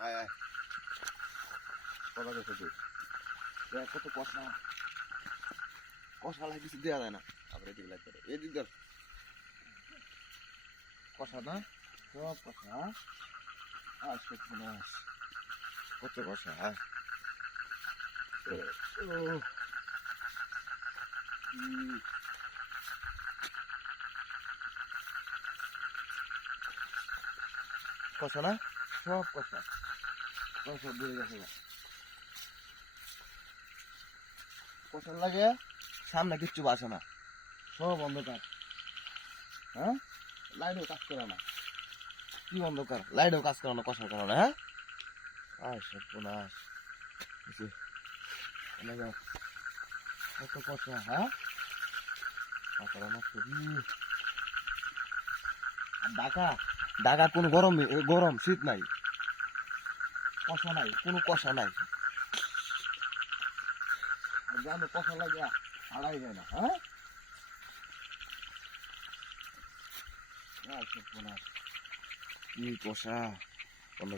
আয় আয় কথা কথা তুই দেখ কত কষা কষা লাগে কিছু দেওয়া যায় না আবার এদিকে লাগবে এদিক দেখ কষা না সব কষা আস কত কষা কষা না সব কষা সব বেড়ে গেছে কষার লাগে সামনে কিচ্ছু বাসে না সব অন্ধকার হ্যাঁ লাইটও কাজ করে না কি অন্ধকার লাইটও কাজ করে না কষার কারণে হ্যাঁ আয় সব নাশ কত কষা হ্যাঁ ঢাকা ঢাকা কোনো গরম গরম শীত নাই কষা নাই কোনো কষা নাই জানো কষা লাগে আড়াই যায় না হ্যাঁ কি কষা বন্ধ